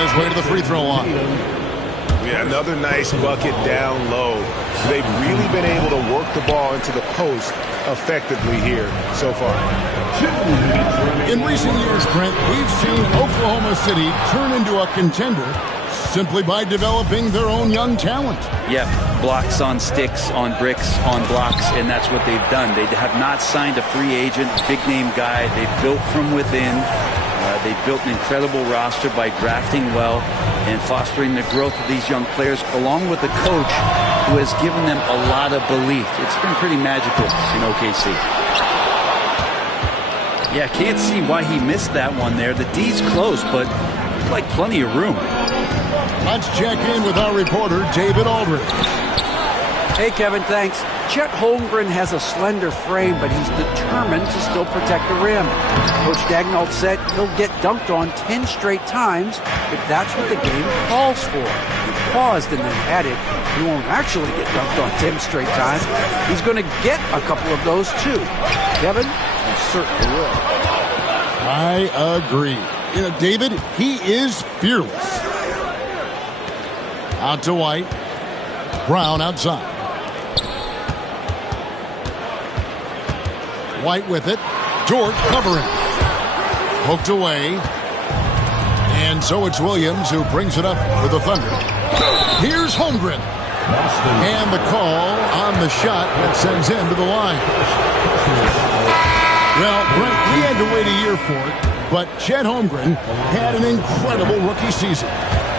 on his way to the free throw line. Yeah, another nice bucket down low. They've really been able to work the ball into the post effectively here so far. In recent years, Brent, we've seen Oklahoma City turn into a contender simply by developing their own young talent. Yeah, blocks on sticks, on bricks, on blocks, and that's what they've done. They have not signed a free agent, big-name guy. They've built from within. They've built an incredible roster by drafting well and fostering the growth of these young players, along with a coach who has given them a lot of belief. It's been pretty magical in OKC. Yeah, can't see why he missed that one there. The D's close, but like plenty of room. Let's check in with our reporter, David Aldridge. Hey, Kevin, thanks. Chet Holmgren has a slender frame, but he's determined to still protect the rim. Coach Daigneault said he'll get dunked on 10 straight times if that's what the game calls for. He paused and then added, he won't actually get dunked on 10 straight times. He's going to get a couple of those, too. Kevin, he certainly will. I agree. You know, David, he is fearless. Out to White. Brown outside. White with it. George covering. Poked away. And so it's Williams who brings it up for the Thunder. Here's Holmgren. And the call on the shot that sends him to the line. Well, Brent, we had to wait a year for it, but Chet Holmgren had an incredible rookie season.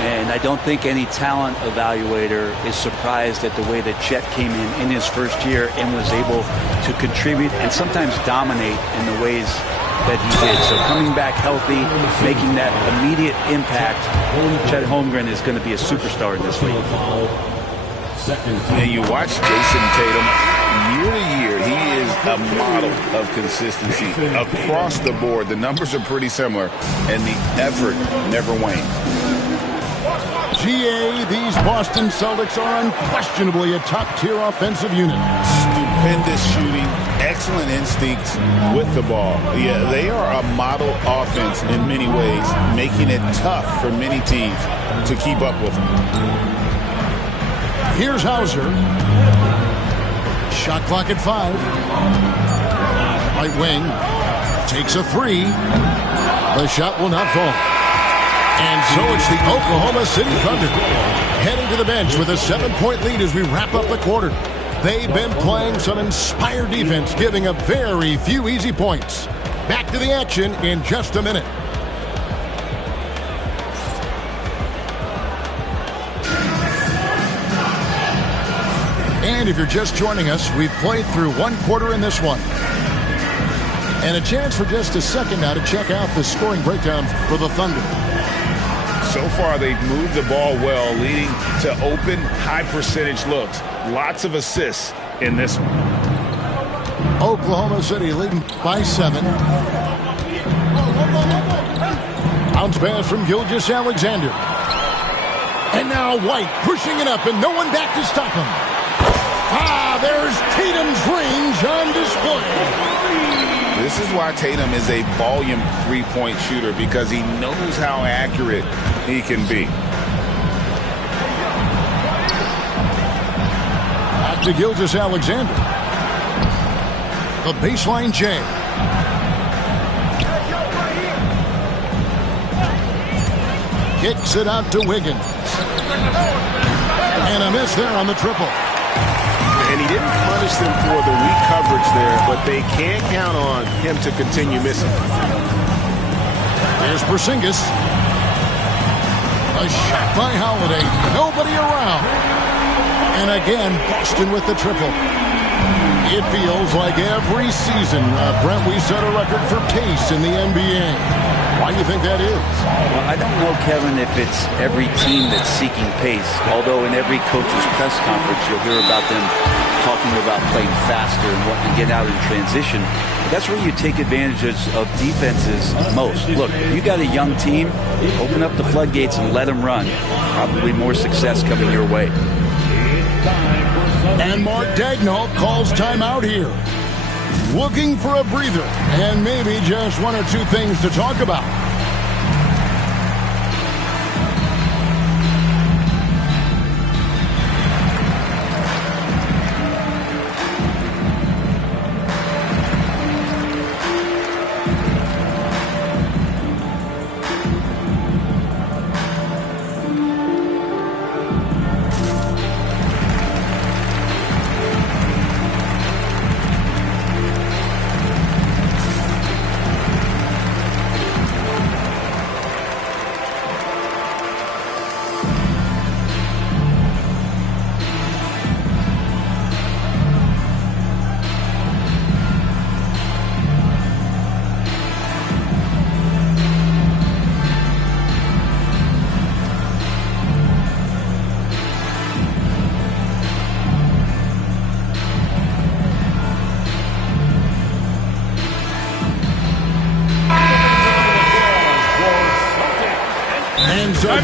And I don't think any talent evaluator is surprised at the way that Chet came in his first year and was able to contribute and sometimes dominate in the ways that he did. So coming back healthy, making that immediate impact, Chet Holmgren is going to be a superstar in this league. And you watch Jason Tatum year to year. He is a model of consistency across the board. The numbers are pretty similar, and the effort never wanes. GA, these Boston Celtics are unquestionably a top-tier offensive unit. Stupendous shooting, excellent instincts with the ball. Yeah, they are a model offense in many ways, making it tough for many teams to keep up with them. Here's Hauser. Shot clock at 5. Right wing takes a 3. The shot will not fall. And so it's the Oklahoma City Thunder heading to the bench with a 7-point lead as we wrap up the quarter. They've been playing some inspired defense, giving up very few easy points. Back to the action in just a minute. And if you're just joining us, we've played through one quarter in this one. And a chance for just a second now to check out the scoring breakdown for the Thunder. So far, they've moved the ball well, leading to open, high-percentage looks. Lots of assists in this one. Oklahoma City leading by 7. Bounce pass from Gilgeous-Alexander. And now White pushing it up, and no one back to stop him. There's Tatum's range on display. This is why Tatum is a volume three-point shooter, because he knows how accurate he can be. Back to Gilgeous-Alexander. The baseline J. Kicks it out to Wiggins. And a miss there on the triple. And he didn't punish them for the weak coverage there, but they can't count on him to continue missing. Here's Porzingis. A shot by Holiday. Nobody around. And again, Boston with the triple. It feels like every season, Brent, we set a record for pace in the NBA. Why do you think that is? Well, I don't know, Kevin, if it's every team that's seeking pace. Although in every coach's press conference, you'll hear about them talking about playing faster and wanting to get out in transition. That's where you take advantage of defenses most. Look, if you got a young team, open up the floodgates and let them run. Probably more success coming your way. And Mark Daigneault calls timeout here. Looking for a breather and maybe just one or two things to talk about.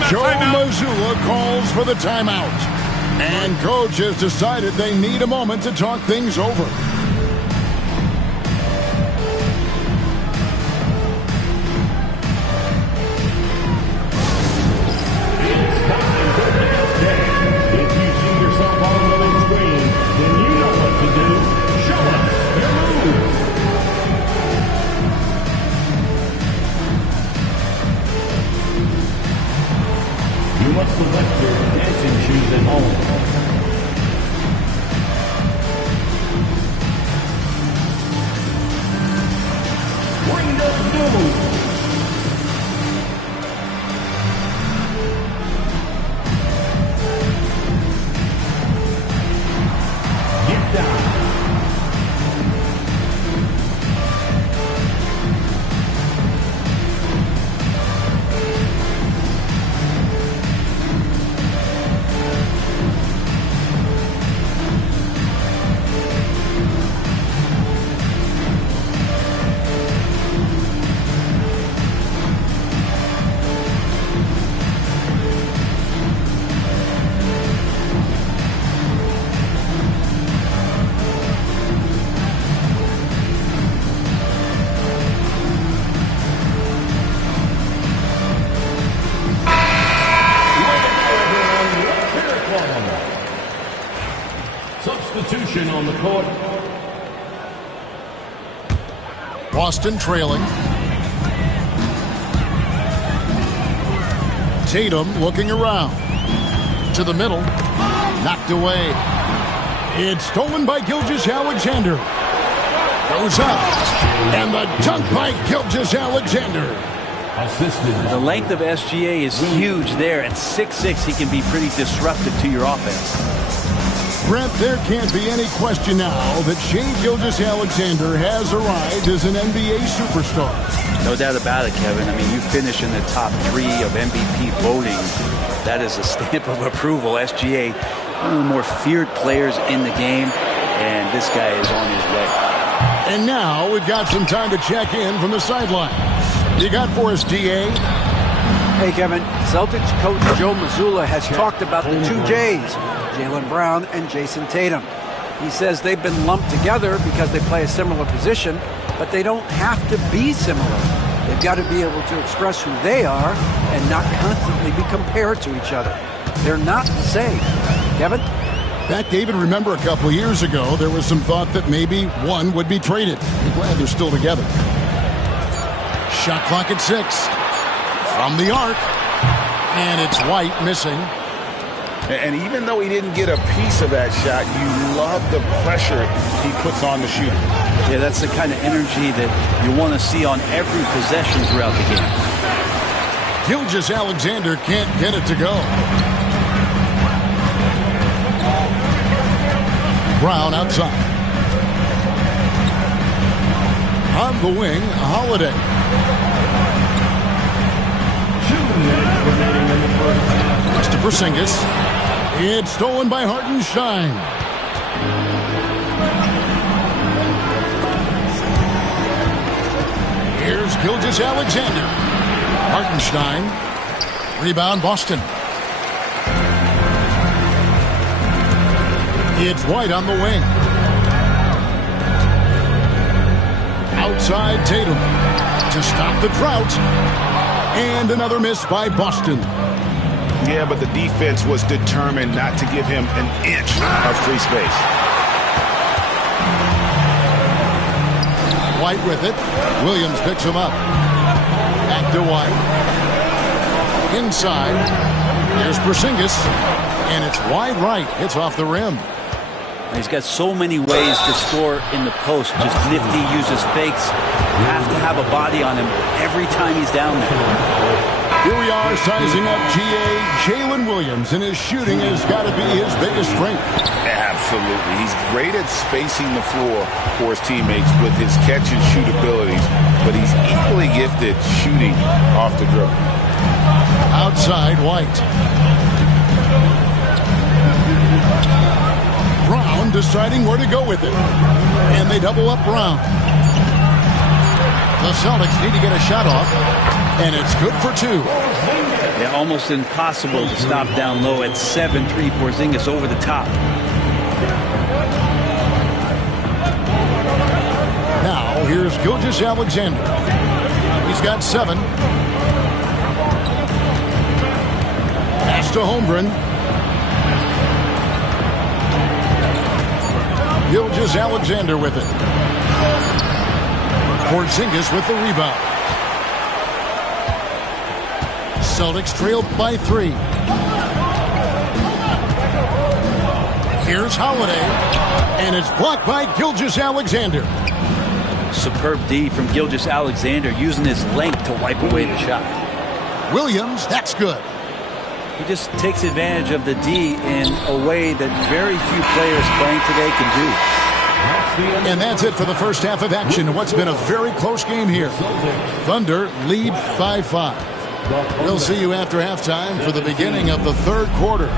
Joe Mazzulla calls for the timeout. And coach has decided they need a moment to talk things over. If you see yourself on the big screen, then you know what to do. Show us your moves. You must select your dancing shoes at home. Bring those moves. Get down. Substitution on the court. Boston trailing. Tatum looking around. To the middle. Knocked away. It's stolen by Gilgeous-Alexander. Goes up. And the dunk by Gilgeous-Alexander. Assisted. The length of SGA is huge there. At 6'6", he can be pretty disruptive to your offense. Brent, there can't be any question now that Shai Gilgeous-Alexander has arrived as an NBA superstar. No doubt about it, Kevin. I mean, you finish in the top 3 of MVP voting. That is a stamp of approval. SGA, one of the more feared players in the game, and this guy is on his way. And now we've got some time to check in from the sidelines. You got for us, DA? Hey, Kevin. Celtics coach Joe Mazzulla has talked about the two J's, Jaylen Brown and Jason Tatum. He says they've been lumped together because they play a similar position, but they don't have to be similar. They've got to be able to express who they are and not constantly be compared to each other. They're not the same. Kevin? Back, David, remember a couple of years ago, there was some thought that maybe one would be traded. I'm glad they're still together. Shot clock at 6. From the arc. And it's White missing. And even though he didn't get a piece of that shot, you love the pressure he puts on the shooter. Yeah, that's the kind of energy that you want to see on every possession throughout the game. Gilgeous-Alexander can't get it to go. Brown outside. On the wing, Holiday. 2 minutes remaining in the first half. Next to Porzingis. It's stolen by Hartenstein. Here's Gilgeous-Alexander. Hartenstein. Rebound, Boston. It's White on the wing. Outside Tatum to stop the drought. And another miss by Boston. Yeah, but the defense was determined not to give him an inch of free space. White with it. Williams picks him up. Back to White. Inside. There's Porzingis. And it's wide right. It's off the rim. He's got so many ways to score in the post. Just nifty, uses fakes. You have to have a body on him every time he's down there. Here we are sizing up GA Jalen Williams, and his shooting has got to be his biggest strength. Absolutely. He's great at spacing the floor for his teammates with his catch and shoot abilities, but he's equally gifted shooting off the dribble. Outside, White. Brown deciding where to go with it. And they double up Brown. The Celtics need to get a shot off, and it's good for 2. Yeah, almost impossible to stop down low at 7-3. Porzingis over the top. Now, here's Gilgeous-Alexander. He's got 7. Pass to Holmgren. Gilgeous-Alexander with it. Porzingis with the rebound. Celtics trail by 3. Here's Holiday. And it's blocked by Gilgeous-Alexander. Superb D from Gilgeous-Alexander, using his length to wipe away the shot. Williams, that's good. He just takes advantage of the D in a way that very few players playing today can do. And that's it for the first half of action. What's been a very close game here. Thunder lead 5-5. We'll see you after halftime for the beginning of the third quarter.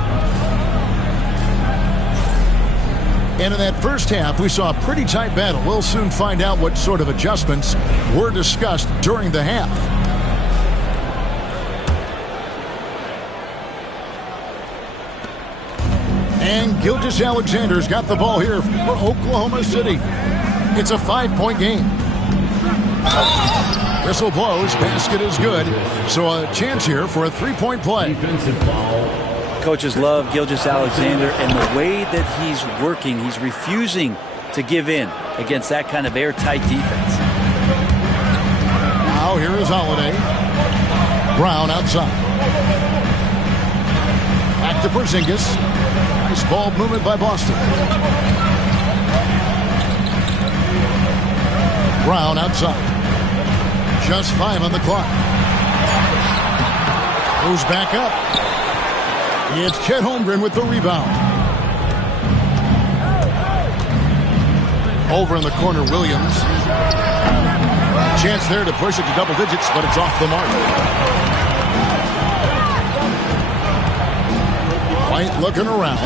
And in that first half, we saw a pretty tight battle. We'll soon find out what sort of adjustments were discussed during the half. And Gilgeous-Alexander's got the ball here for Oklahoma City. It's a 5-point game. Whistle blows, basket is good. So a chance here for a 3-point play. Coaches love Gilgeous-Alexander, and the way that he's working, he's refusing to give in against that kind of airtight defense. Now here is Holiday. Brown outside. Back to Porzingis. Nice ball movement by Boston. Brown outside. Just 5 on the clock. Goes back up. It's Chet Holmgren with the rebound. Over in the corner, Williams. A chance there to push it to double digits, but it's off the mark. White looking around.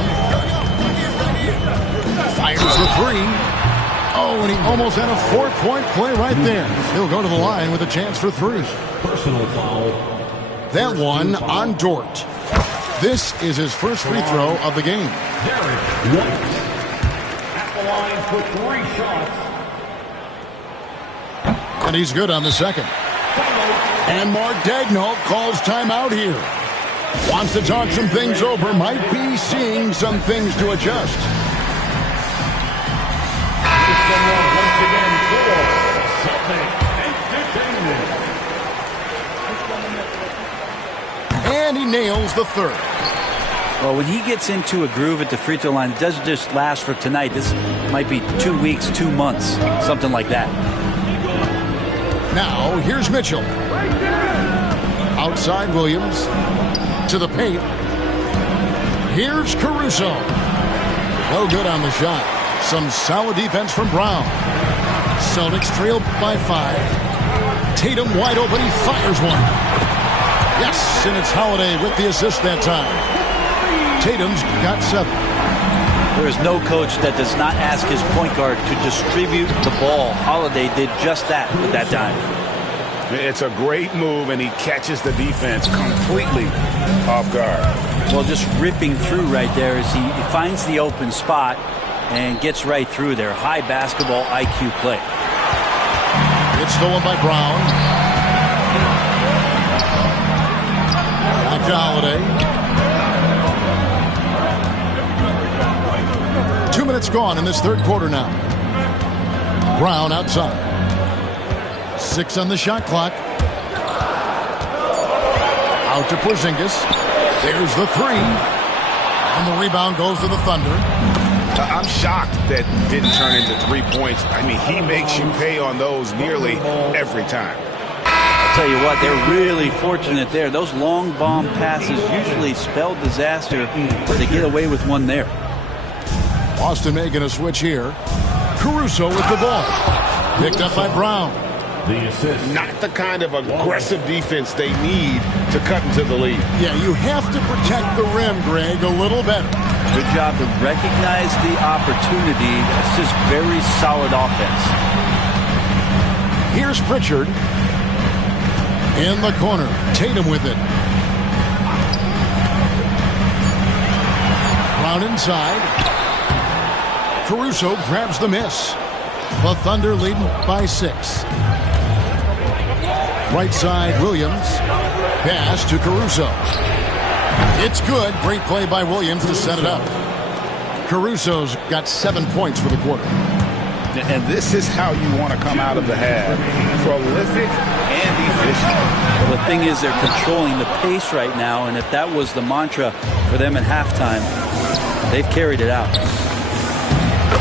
Fires the 3. Oh, and he almost had a 4-point play right there. He'll go to the line with a chance for 3. Personal foul. That one on Dort. This is his first free throw of the game. Derek White. At the line for 3 shots. And he's good on the second. And Mark Daigneault calls timeout here. Wants to talk some things over. Might be seeing some things to adjust. Once again for Celtic Entertainment. And he nails the third. Well, when he gets into a groove at the free throw line, it doesn't just last for tonight. This might be 2 weeks, 2 months, something like that. Now, here's Mitchell. Outside Williams. To the paint. Here's Caruso. No good on the shot. Some solid defense from Brown. Celtics trail by 5. Tatum wide open. He fires one. Yes, and it's Holiday with the assist that time. Tatum's got 7. There is no coach that does not ask his point guard to distribute the ball. Holiday did just that with that dime. It's a great move, and he catches the defense completely off guard. Well, just ripping through right there as he finds the open spot and gets right through there. High basketball IQ play. It's stolen by Brown. Back to Holiday. 2 minutes gone in this third quarter now. Brown outside. 6 on the shot clock. Out to Porzingis. There's the 3. And the rebound goes to the Thunder. I'm shocked that didn't turn into 3 points. I mean, he makes you pay on those nearly every time. I'll tell you what, they're really fortunate there. Those long bomb passes usually spell disaster, but they get away with one there. Boston making a switch here. Caruso with the ball. Picked up by Brown. The assist. Not the kind of aggressive defense they need to cut into the lead. Yeah, you have to protect the rim, Greg, a little better. Good job to recognize the opportunity. That's just very solid offense. Here's Pritchard. In the corner. Tatum with it. Down inside. Caruso grabs the miss. The Thunder leading by 6. Right side, Williams. Pass to Caruso. It's good. Great play by Williams to set it up. Caruso's got 7 points for the quarter. And this is how you want to come out of the half. Prolific and efficient. Well, the thing is they're controlling the pace right now, and if that was the mantra for them at halftime, they've carried it out.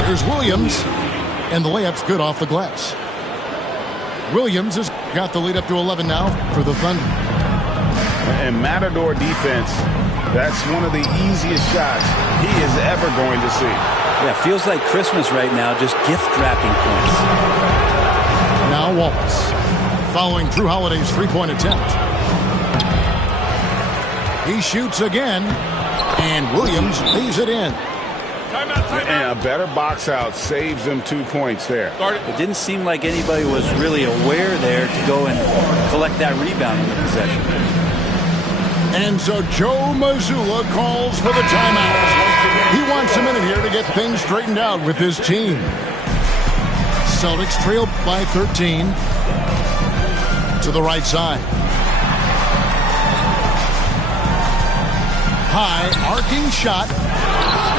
There's Williams, and the layup's good off the glass. Williams has got the lead up to 11 now for the Thunder. And Matador defense, that's one of the easiest shots he is ever going to see. Yeah, feels like Christmas right now, just gift-wrapping points. Now Wallace, following Drew Holiday's three-point attempt. He shoots again, and Williams leaves it in. And a better box out saves them 2 points there. It didn't seem like anybody was really aware there to go and collect that rebound in the possession. And so Joe Mazzulla calls for the timeout. He wants a minute here to get things straightened out with his team. Celtics trail by 13 to the right side. High arcing shot.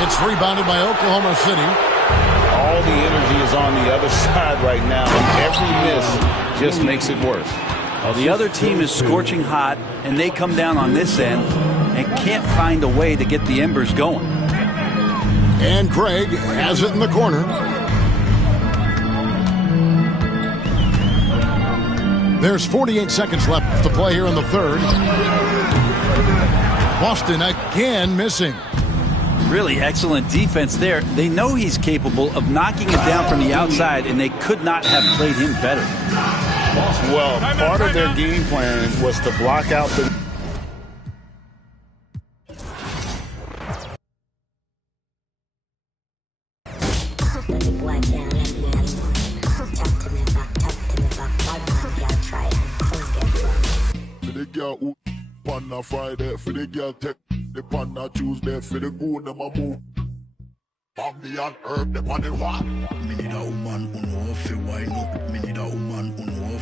It's rebounded by Oklahoma City. All the energy is on the other side right now, and every miss just makes it worse. Well, the other team is scorching hot, and they come down on this end and can't find a way to get the embers going. And Craig has it in the corner. There's 48 seconds left to play here in the third. Boston again missing. Really excellent defense there. They know he's capable of knocking it down from the outside, and they could not have played him better. Well, part of their game plan was to block out the... On a Friday, for the girl take the pan on Tuesday, for the good them a move. Bambi and herb, the pan and what? Me need a woman who know fi wine up. Me need a woman who know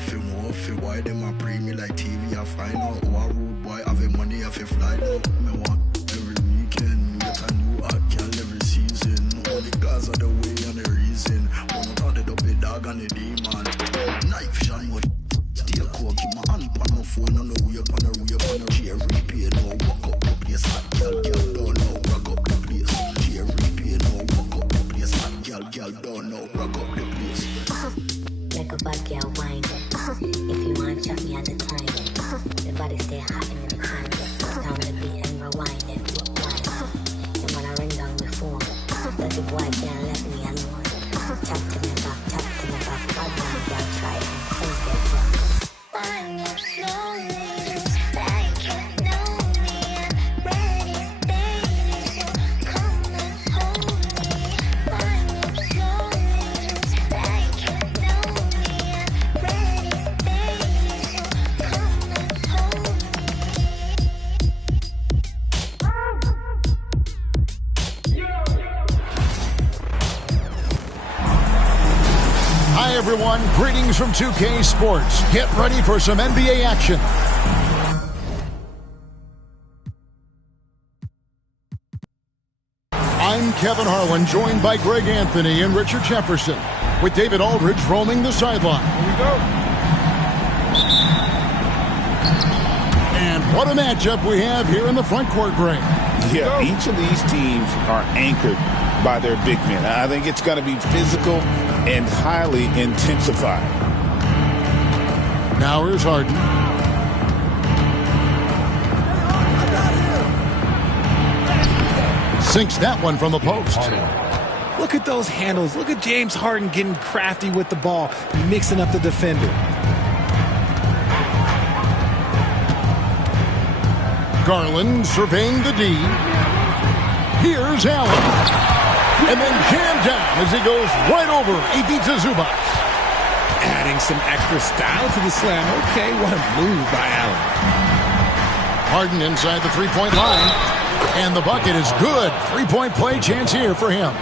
fi why them a pre me like TV. I find out who a rude boy have a money have a fly now. Me want every weekend get a new hot girl every season. All the guys are the way and the reason. Wanna turn it up the dog and the demon. Night vision what? Still coke in my hand on my phone on the way up on the chair repair no walk up the place. Hot girl don't know rock up the place. Chair repair no walk up the place. Hot girl don't know rock up the place. Like a bad girl whine. If you want chop me at the time. The body stay hot in the time. Down the beat and rewind it. And when I ring down the phone, but the boy can't let me alone. Chop to me back. Bad man girl try and things get rough. I'm your slowly, like you know me. I'm ready, baby, so come and hold me. I'm your slowly, like you know me. I'm ready, baby, so come and hold Hi, everyone. Greetings from 2K Sports. Get ready for some NBA action. I'm Kevin Harlan, joined by Greg Anthony and Richard Jefferson, with David Aldridge roaming the sideline. Here we go. And what a matchup we have here in the front court, Greg. Yeah, each of these teams are anchored by their big men. I think it's going to be physical and highly intensified. Now here's Harden. Sinks that one from the post. Look at those handles. Look at James Harden getting crafty with the ball, mixing up the defender. Garland surveying the D. Here's Allen. And then jammed down as he goes right over Ivica Zubac. Adding some extra style to the slam. Okay, what a move by Allen. Harden inside the three-point line. And the bucket is good. Three-point play chance here for him.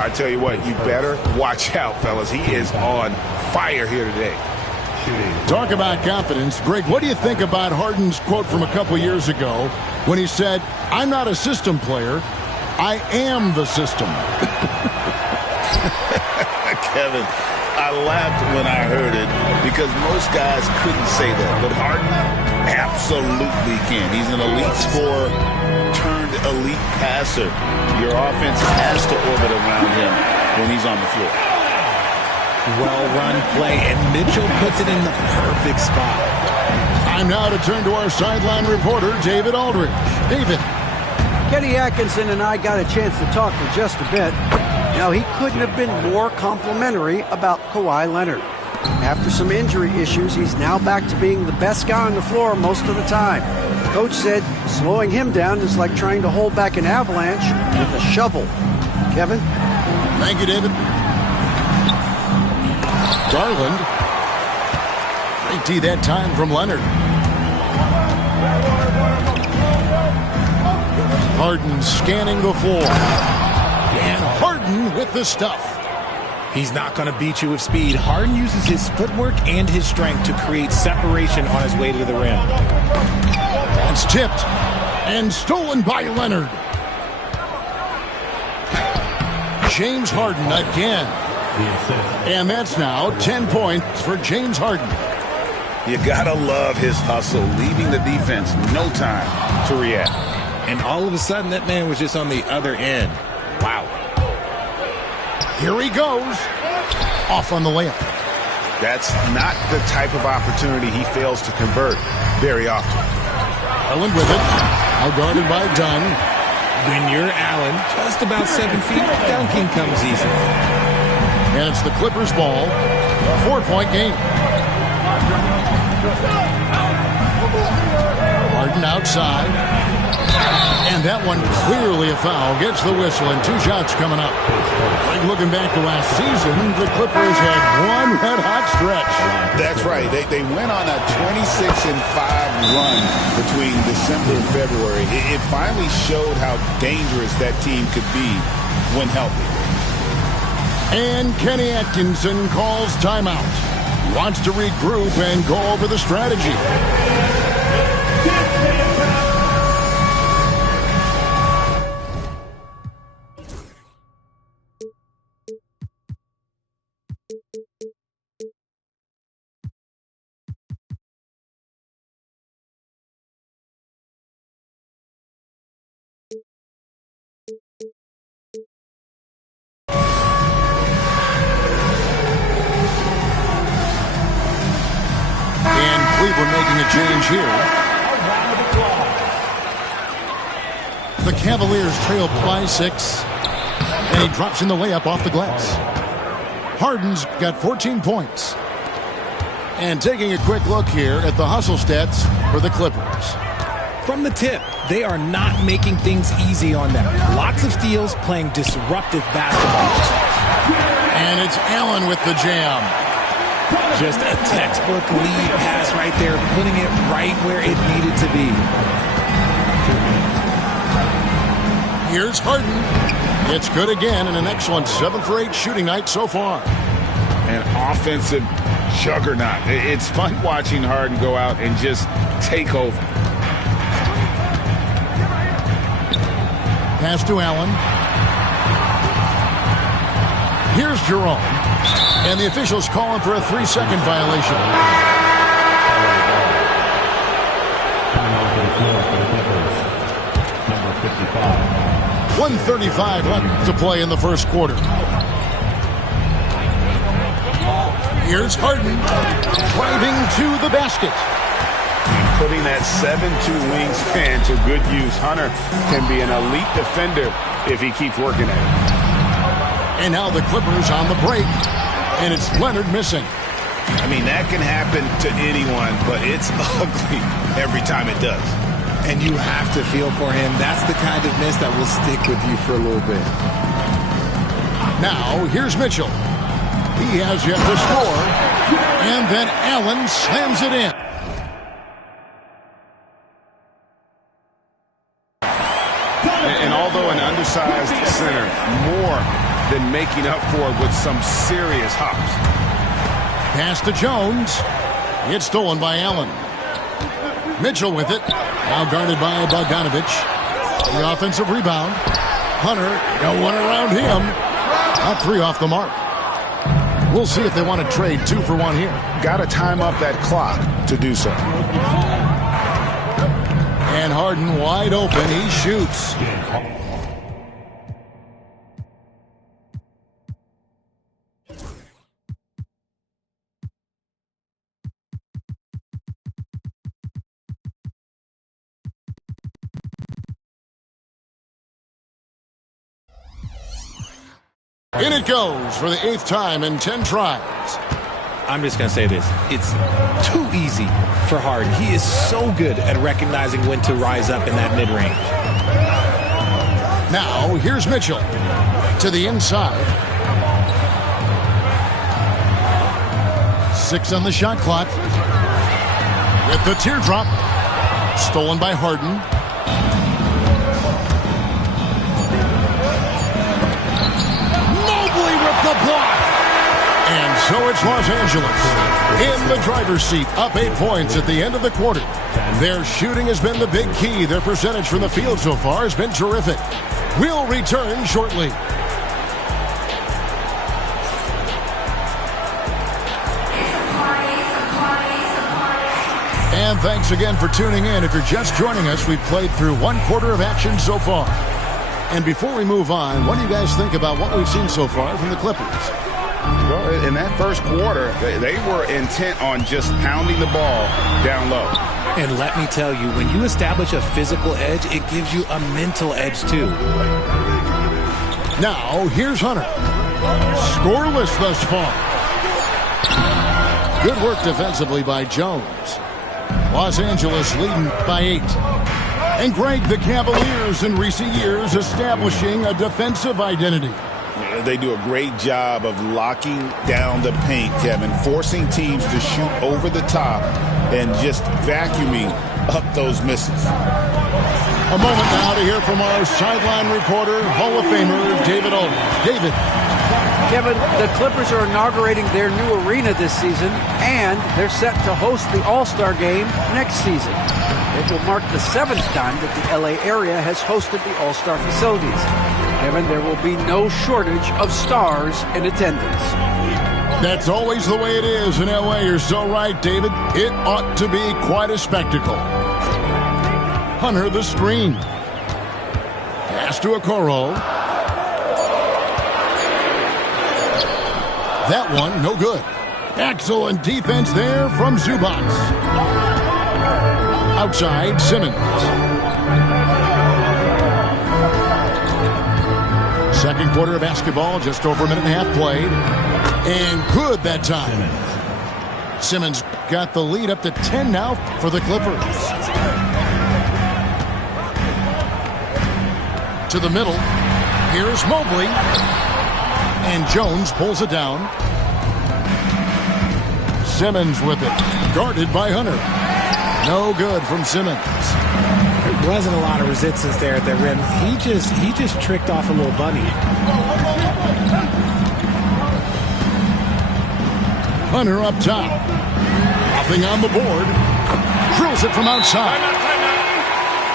I tell you what, you better watch out, fellas. He is on fire here today. Talk about confidence. Greg, what do you think about Harden's quote from a couple years ago when he said, "I'm not a system player, I am the system"? Kevin, I laughed when I heard it because most guys couldn't say that, but Harden absolutely can. He's an elite scorer turned elite passer. Your offense has to orbit around him when he's on the floor. Well-run play, and Mitchell puts it in the perfect spot. Time now to turn to our sideline reporter, David Aldridge. David. Kenny Atkinson and I got a chance to talk for just a bit. Now, he couldn't have been more complimentary about Kawhi Leonard. After some injury issues, he's now back to being the best guy on the floor most of the time. Coach said slowing him down is like trying to hold back an avalanche with a shovel. Kevin? Thank you, David. Garland. Great D that time from Leonard. Harden scanning the floor. And Harden with the stuff. He's not going to beat you with speed. Harden uses his footwork and his strength to create separation on his way to the rim. That's tipped and stolen by Leonard. James Harden again. And that's now 10 points for James Harden. You gotta love his hustle, leaving the defense no time to react. And all of a sudden, that man was just on the other end. Wow. Here he goes. Off on the layup. That's not the type of opportunity he fails to convert very often. Allen with it. Now guarded by Dunn. When you're Allen, just about 7 feet, dunking comes easy. And it's the Clippers' ball. 4-point game. Harden outside. And that one clearly a foul. Gets the whistle and 2 shots coming up. Like looking back to last season, the Clippers had one red-hot stretch. That's right. They went on a 26-5 run between December and February. It finally showed how dangerous that team could be when healthy. And Kenny Atkinson calls timeout. He wants to regroup and go over the strategy. Cleveland making a change here. The Cavaliers trail by 6. And he drops in the layup off the glass. Harden's got 14 points. And taking a quick look here at the hustle stats for the Clippers. From the tip, they are not making things easy on them. Lots of steals, playing disruptive basketball. And it's Allen with the jam. Just a textbook lead pass right there, putting it right where it needed to be. Here's Harden. It's good again, and an excellent 7 for 8 shooting night so far. An offensive juggernaut. It's fun watching Harden go out and just take over. Pass to Allen. Here's Jerome. And the officials calling for a 3-second violation. 1:35 left to play in the first quarter. Here's Harden driving to the basket. Putting that 7'2" wingspan to good use. Hunter can be an elite defender if he keeps working at it. And now the Clippers on the break. And it's Leonard missing. I mean, that can happen to anyone, but it's ugly every time it does. And you have to feel for him. That's the kind of miss that will stick with you for a little bit. Now, here's Mitchell. He has yet to score. And then Allen slams it in. And although an undersized center, more than making up for it with some serious hops. Pass to Jones. It's stolen by Allen. Mitchell with it. Now guarded by Bogdanovich. The offensive rebound. Hunter, no one around him. A 3 off the mark. We'll see if they want to trade 2 for 1 here. Got to time up that clock to do so. And Harden wide open. He shoots. In it goes for the 8th time in 10 tries. I'm just going to say this. It's too easy for Harden. He is so good at recognizing when to rise up in that mid-range. Now, here's Mitchell to the inside. 6 on the shot clock. With the teardrop. Stolen by Harden. The block. And so it's Los Angeles in the driver's seat, up 8 points at the end of the quarter. Their shooting has been the big key. Their percentage from the field so far has been terrific. We'll return shortly. And thanks again for tuning in. If you're just joining us, we've played through 1 quarter of action so far. And before we move on, what do you guys think about what we've seen so far from the Clippers? Well, in that first quarter, they were intent on just pounding the ball down low. And let me tell you, when you establish a physical edge, it gives you a mental edge too. Now, here's Hunter. Scoreless thus far. Good work defensively by Jones. Los Angeles leading by 8. And Greg, the Cavaliers in recent years establishing a defensive identity. They do a great job of locking down the paint, Kevin, forcing teams to shoot over the top and just vacuuming up those misses. A moment now to hear from our sideline reporter, Hall of Famer David Aldridge. David. Kevin, the Clippers are inaugurating their new arena this season, and they're set to host the All-Star Game next season. It will mark the 7th time that the LA area has hosted the All-Star facilities. Kevin, there will be no shortage of stars in attendance. That's always the way it is in LA. You're so right, David. It ought to be quite a spectacle. Hunter the screen. Pass to Okoro. That one, no good. Excellent defense there from Zubac. Outside, Simmons. Second quarter of basketball, just over a minute and a half played. And good that time. Simmons got the lead up to 10 now for the Clippers. To the middle. Here's Mobley. And Jones pulls it down. Simmons with it. Guarded by Hunter. No good from Simmons. There wasn't a lot of resistance there at the rim. He just tricked off a little bunny. Hunter up top. Nothing on the board. Drills it from outside.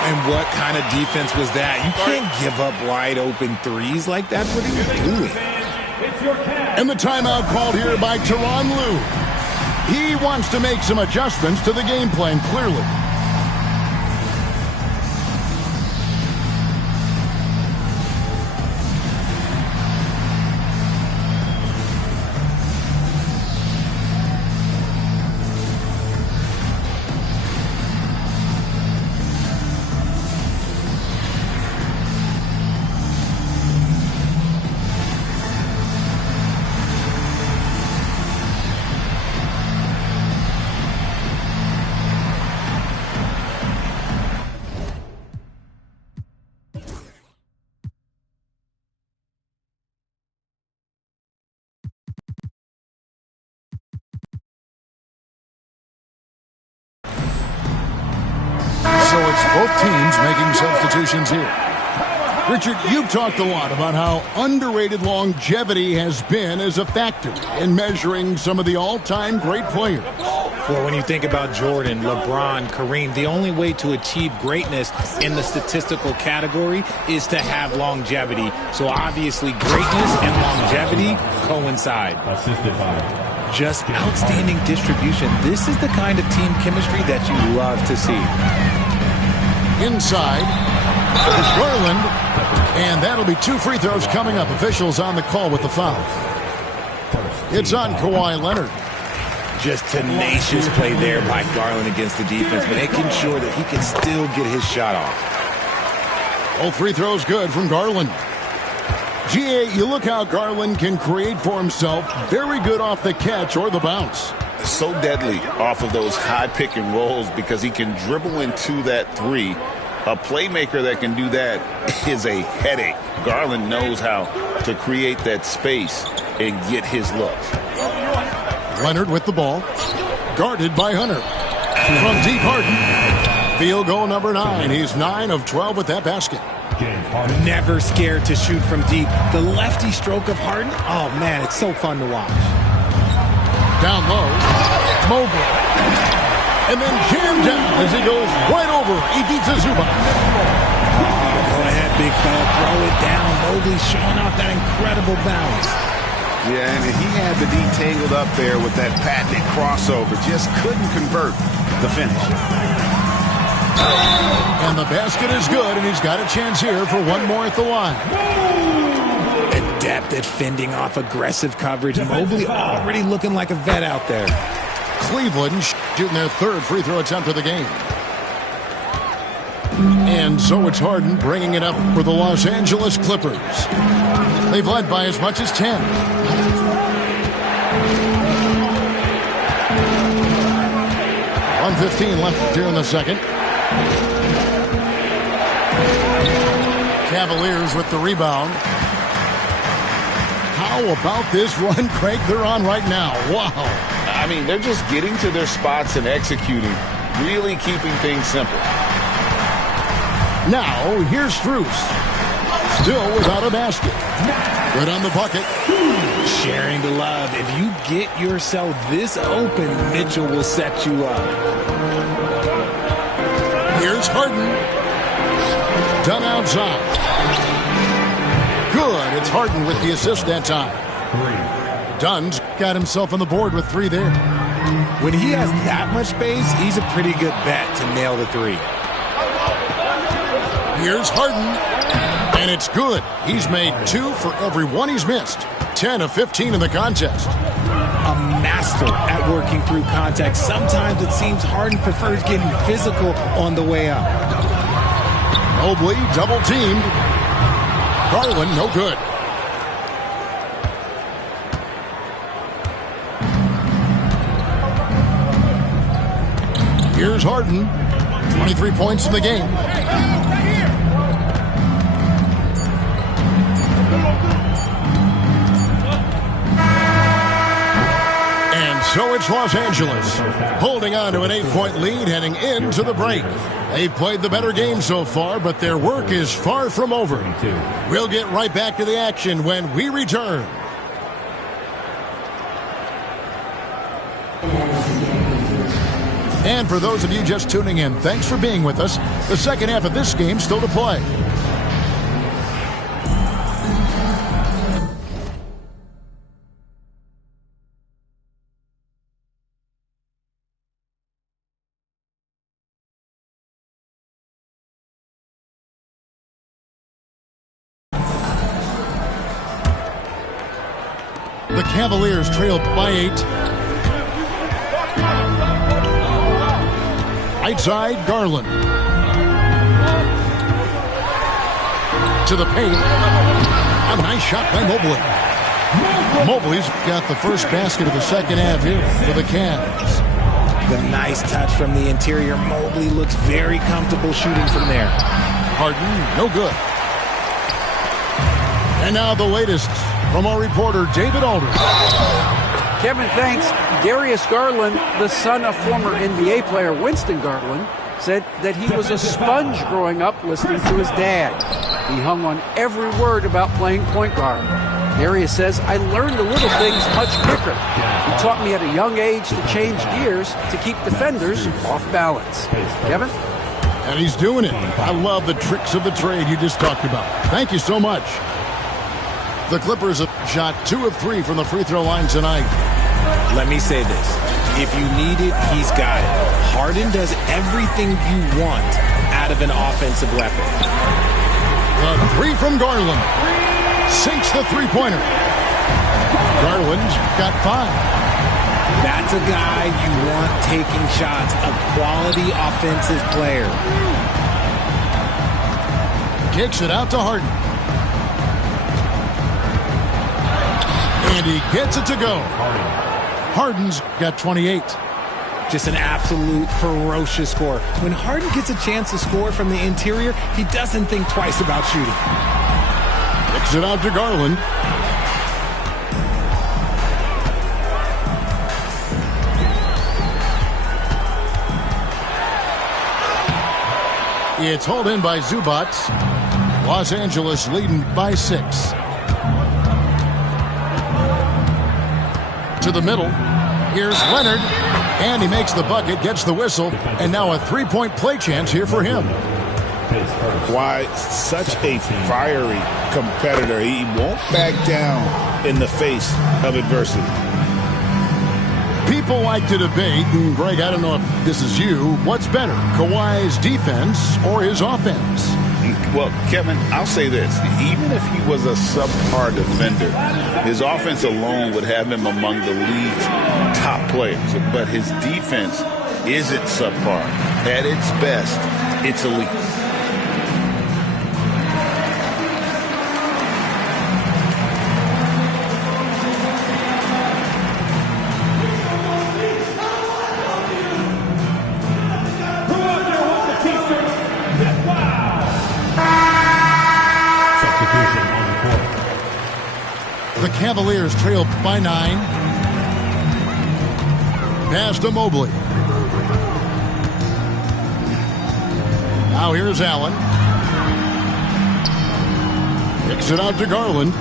And what kind of defense was that? You can't give up wide open threes like that. What are you doing? And the timeout called here by Tyronn Lue. He wants to make some adjustments to the game plan, clearly. So it's both teams making substitutions here. Richard, you've talked a lot about how underrated longevity has been as a factor in measuring some of the all-time great players. Well, when you think about Jordan, LeBron, Kareem, the only way to achieve greatness in the statistical category is to have longevity. So obviously greatness and longevity coincide. Just outstanding distribution. This is the kind of team chemistry that you love to see. Inside is Garland, and that'll be 2 free throws coming up. Officials on the call with the foul. It's on Kawhi Leonard. Just tenacious play there by Garland against the defense, making sure that he can still get his shot off. All free throws good from Garland. GA, you look how Garland can create for himself. Very good off the catch or the bounce. So deadly off of those high pick and rolls because he can dribble into that three. A playmaker that can do that is a headache. Garland knows how to create that space and get his look. Leonard with the ball. Guarded by Hunter. From deep, Harden. Field goal number 9. He's 9 of 12 with that basket. Never scared to shoot from deep. The lefty stroke of Harden, oh man, it's so fun to watch. Down low, Mobley. And then jammed down as he goes right over Ivica Zubac. Go ahead, big fella, throw it down. Mobley showing off that incredible balance. Yeah, and he had the D tangled up there with that patented crossover. Just couldn't convert the finish. And the basket is good, and he's got a chance here for one more at the line. Adept at fending off aggressive coverage. Mobley already looking like a vet out there. Cleveland shooting their 3rd free throw attempt of the game. And so it's Harden bringing it up for the Los Angeles Clippers. They've led by as much as 10. .115 left here in the second. Cavaliers with the rebound. How about this run, Craig, they're on right now? Wow. I mean, they're just getting to their spots and executing, really keeping things simple. Now, here's Strus. Still without a basket. Good on the bucket. Sharing the love. If you get yourself this open, Mitchell will set you up. Here's Harden. Done outside. Good. It's Harden with the assist that time. Dunn's got himself on the board with 3 there. When he has that much space, he's a pretty good bet to nail the 3. Here's Harden. And it's good. He's made 2 for every one he's missed. 10 of 15 in the contest. A master at working through contact. Sometimes it seems Harden prefers getting physical on the way up. Mobley double teamed. Garland no good. Here's Harden. 23 points in the game. So it's Los Angeles holding on to an 8-point lead heading into the break. They've played the better game so far, but their work is far from over. We'll get right back to the action when we return. And for those of you just tuning in, thanks for being with us. The second half of this game still to play. The Cavaliers trailed by 8. Right side, Garland. To the paint. A nice shot by Mobley. Mobley's got the first basket of the second half here for the Cavs. The nice touch from the interior. Mobley looks very comfortable shooting from there. Harden, no good. And now the latest from our reporter, David Aldridge. Kevin, thanks. Darius Garland, the son of former NBA player Winston Garland, said that he was a sponge growing up listening to his dad. He hung on every word about playing point guard. Darius says, I learned the little things much quicker. He taught me at a young age to change gears to keep defenders off balance. Kevin? And he's doing it. I love the tricks of the trade you just talked about. Thank you so much. The Clippers have shot 2 of 3 from the free throw line tonight. Let me say this. If you need it, he's got it. Harden does everything you want out of an offensive weapon. The 3 from Garland. Sinks the three-pointer. Garland's got 5. That's a guy you want taking shots, a quality offensive player. Kicks it out to Harden. And he gets it to go. Harden's got 28. Just an absolute ferocious score. When Harden gets a chance to score from the interior, he doesn't think twice about shooting. Kicks it out to Garland. It's hauled in by Zubac. Los Angeles leading by 6. To the middle. Here's Leonard. And he makes the bucket, gets the whistle, and now a three-point play chance here for him. Why, such a fiery competitor. He won't back down in the face of adversity. People like to debate, and Greg, I don't know if this is you, what's better, Kawhi's defense or his offense? Well, Kevin, I'll say this. Even if he was a subpar defender, his offense alone would have him among the league's top players. But his defense isn't subpar. At its best, it's elite. The Cavaliers trail by 9. Pass to Mobley. Now here's Allen. Kicks it out to Garland.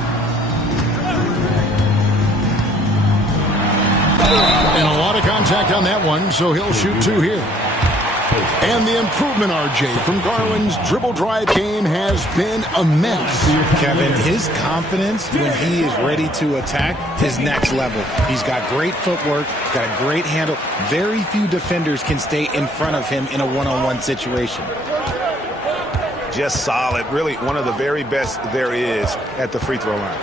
And a lot of contact on that one, so he'll shoot 2 here. And the improvement, RJ, from Garland's dribble drive game has been immense. Kevin, his confidence when he is ready to attack is next level. He's got great footwork, he's got a great handle. Very few defenders can stay in front of him in a one-on-one situation. Just solid. Really one of the very best there is at the free throw line.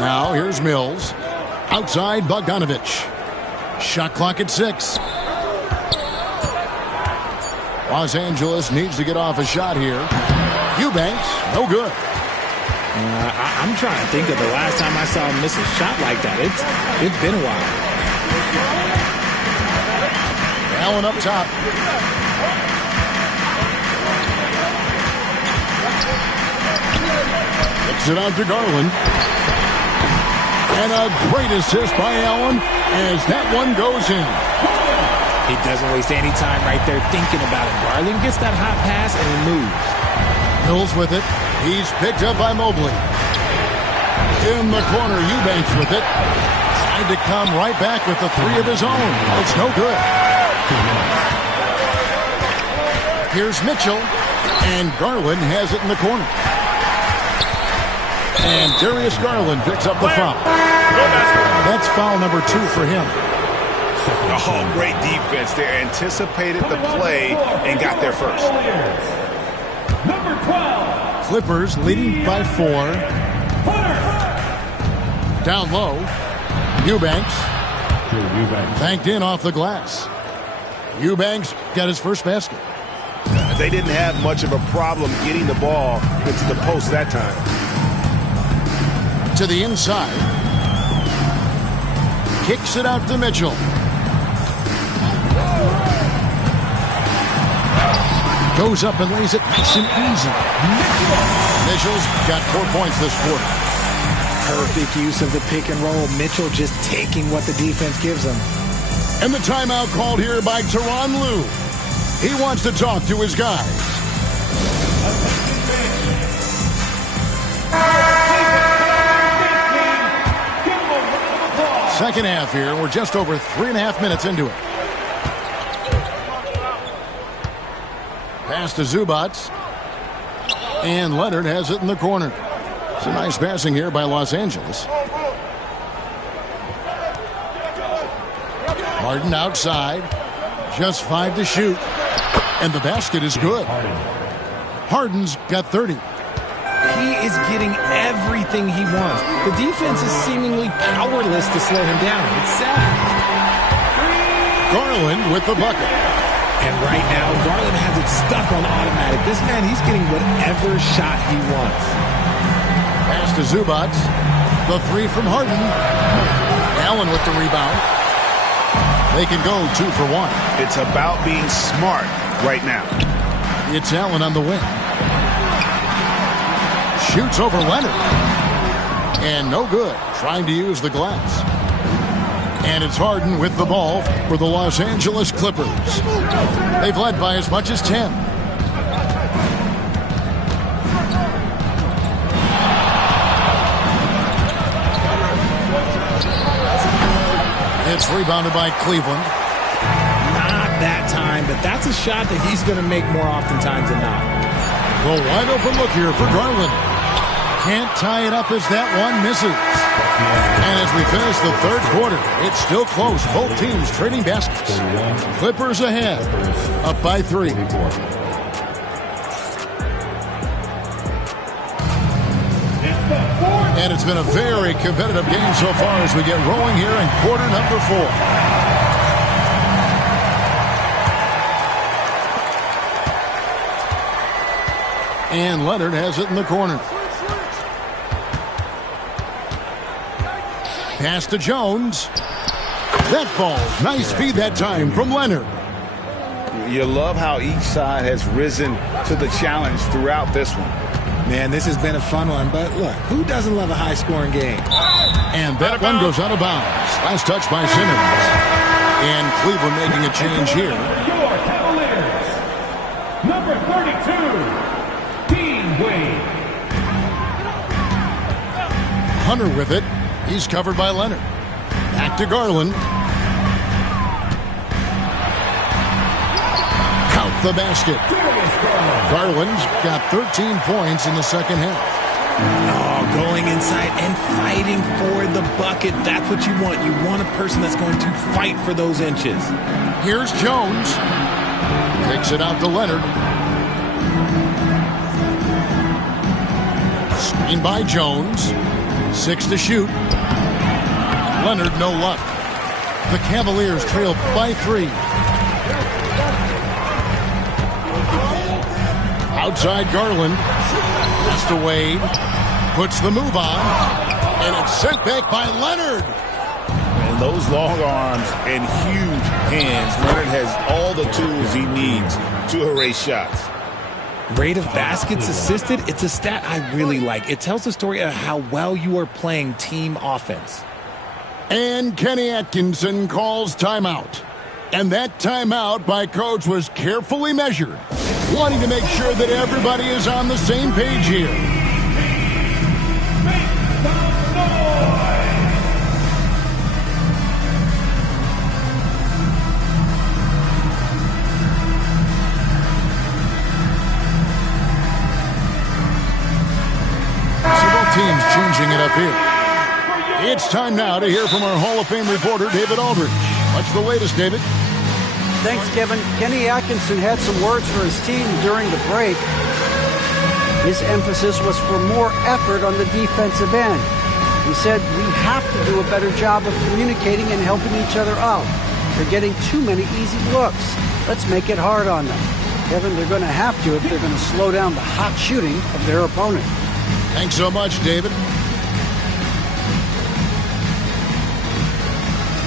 Now here's Mills. Outside Bogdanovich. Shot clock at 6. Los Angeles needs to get off a shot here. Eubanks, no good. I'm trying to think of the last time I saw him miss a shot like that. It's been a while. Allen up top. Kicks it out to Garland. And a great assist by Allen as that one goes in. He doesn't waste any time right there thinking about it. Garland gets that hot pass and he moves. Mills with it. He's picked up by Mobley. In the corner, Eubanks with it. Tried to come right back with the 3 of his own. It's no good. Here's Mitchell. And Garland has it in the corner. And Darius Garland picks up the foul. That's foul number 2 for him. Oh, great defense there. Anticipated the play and got there first. Number 12. Clippers leading by 4. Down low. Eubanks. Banked in off the glass. Eubanks got his first basket. They didn't have much of a problem getting the ball into the post that time. To the inside. Kicks it out to Mitchell. Goes up and lays it nice and easy. Mitchell's got 4 points this quarter. Perfect use of the pick and roll. Mitchell just taking what the defense gives him. And the timeout called here by Tyronn Lue. He wants to talk to his guys. Second half here. We're just over 3.5 minutes into it. Pass to Zubats. And Leonard has it in the corner. It's a nice passing here by Los Angeles. Harden outside. Just 5 to shoot. And the basket is good. Harden's got 30. He is getting everything he wants. The defense is seemingly powerless to slow him down. It's sad. Garland with the bucket. And right now, Garland has it stuck on automatic. This man, he's getting whatever shot he wants. Pass to Zubats. The 3 from Harden. Allen with the rebound. They can go 2 for 1. It's about being smart right now. It's Allen on the wing. Shoots over Leonard. And no good. Trying to use the glass. And it's Harden with the ball for the Los Angeles Clippers. They've led by as much as 10. It's rebounded by Cleveland. Not that time, but that's a shot that he's going to make more oftentimes than not. The wide open look here for Garland. Can't tie it up as that one misses. And as we finish the third quarter, it's still close. Both teams trading baskets. Clippers ahead, up by 3. And it's been a very competitive game so far as we get rolling here in quarter number 4. And Leonard has it in the corner. Pass to Jones. That falls. Nice feed that time from Leonard. You love how each side has risen to the challenge throughout this one. Man, this has been a fun one, but look, who doesn't love a high-scoring game? And that one goes out of bounds. Last touch by Simmons. And Cleveland making a change here. Your Cavaliers, number 32, Dean Wade. Hunter with it. He's covered by Leonard. Back to Garland. Count the basket. Garland's got 13 points in the second half. Oh, going inside and fighting for the bucket. That's what you want. You want a person that's going to fight for those inches. Here's Jones. Takes it out to Leonard. Screen by Jones. 6 to shoot. Leonard, no luck. The Cavaliers trail by 3. Outside Garland. Pass to Wade. Puts the move on. And it's sent back by Leonard. And those long arms and huge hands, Leonard has all the tools he needs to erase shots. Rate of baskets assisted, it's a stat I really like. It tells the story of how well you are playing team offense. And Kenny Atkinson calls timeout. And that timeout by Coach was carefully measured, wanting to make sure that everybody is on the same page here. So both teams changing it up here. It's time now to hear from our Hall of Fame reporter, David Aldridge. What's the latest, David? Thanks, Kevin. Kenny Atkinson had some words for his team during the break. His emphasis was for more effort on the defensive end. He said, we have to do a better job of communicating and helping each other out. They're getting too many easy looks. Let's make it hard on them. Kevin, they're going to have to if they're going to slow down the hot shooting of their opponent. Thanks so much, David.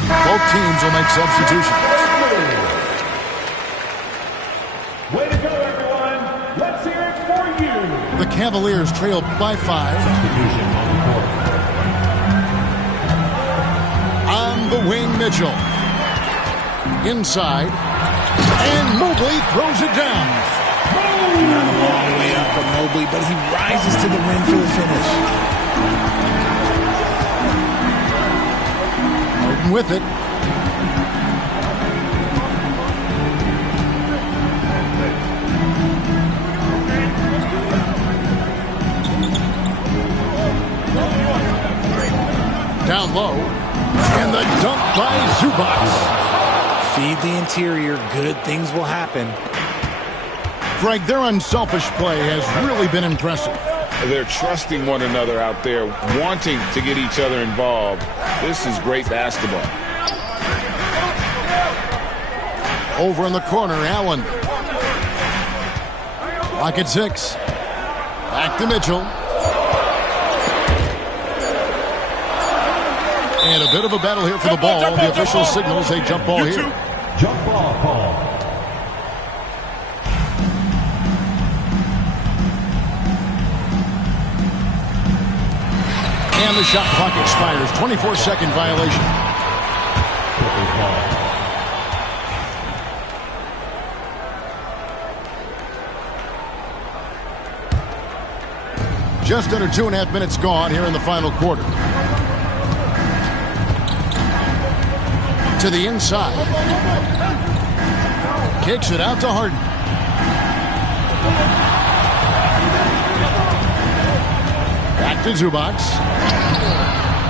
Both teams will make substitutions. Way to go, everyone. Let's hear it for you. The Cavaliers trail by 5. On the wing, Mitchell. Inside. And Mobley throws it down. Not a long way up for Mobley, but he rises to the rim for the finish. Harden with it. Down low. And the dunk by Zubac. Feed the interior. Good things will happen. Greg, their unselfish play has really been impressive. They're trusting one another out there, wanting to get each other involved. This is great basketball. Over in the corner, Allen. Lock at 6. Back to Mitchell. And a bit of a battle here for the ball. The official signals a jump ball here. Jump ball call. And the shot clock expires. 24-second violation. Just under 2.5 minutes gone here in the final quarter. To the inside. Kicks it out to Harden. Back to Zubac.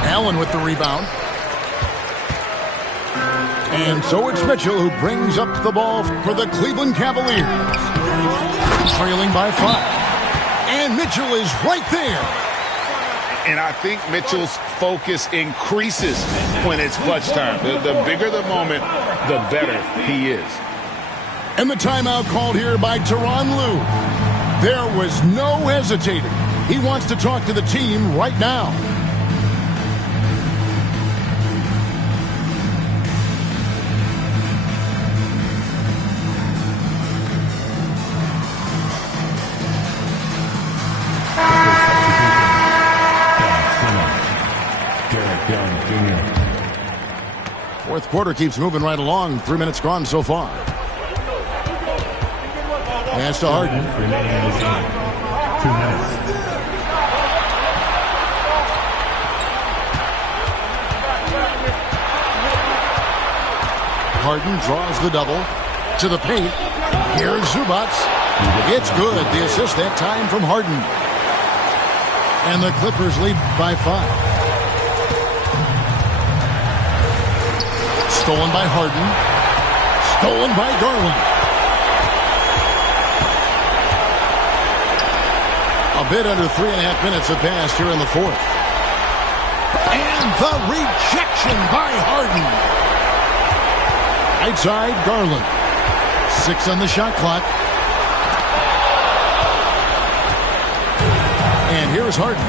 Allen with the rebound. And so it's Mitchell who brings up the ball for the Cleveland Cavaliers. Trailing by 5. And Mitchell is right there. And I think Mitchell's focus increases when it's clutch time. The bigger the moment, the better he is. And the timeout called here by Tyronn Lue. There was no hesitating. He wants to talk to the team right now. Fourth quarter keeps moving right along. 3 minutes gone so far. Pass to Harden. Remaining in this game. 2 minutes. Harden draws the double to the paint. Here's Zubac. It's good. The assist that time from Harden. And the Clippers lead by 5. Stolen by Harden. Stolen by Garland. A bit under 3.5 minutes have passed here in the fourth. And the rejection by Harden. Right side, Garland. 6 on the shot clock. And here's Harden.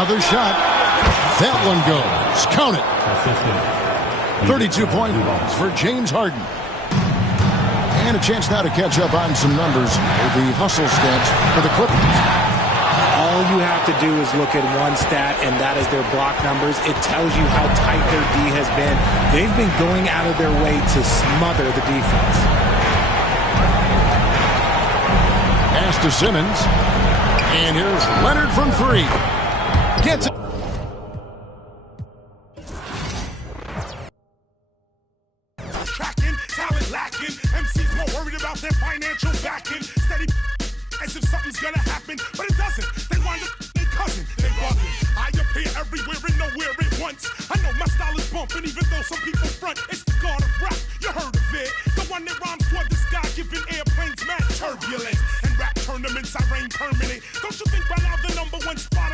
Another shot. That one goes. Count it. 32 points for James Harden. And a chance now to catch up on some numbers with the hustle stats for the Clippers. All you have to do is look at one stat, and that is their block numbers. It tells you how tight their D has been. They've been going out of their way to smother the defense. Pass to Simmons. And here's Leonard from 3. Gets it. Tracking, talent lacking. MC's more worried about their financial backing. Steady as if something's gonna happen, but it doesn't. They wind up their cousin. They bugging. I appear everywhere and nowhere at once. I know my style is bumping, even though some people front. It's the God of rap. You heard of it? The one that rhymes toward the sky, giving airplanes mad turbulence. And rap tournaments, I reign permanent. Don't you think by now the #1 spot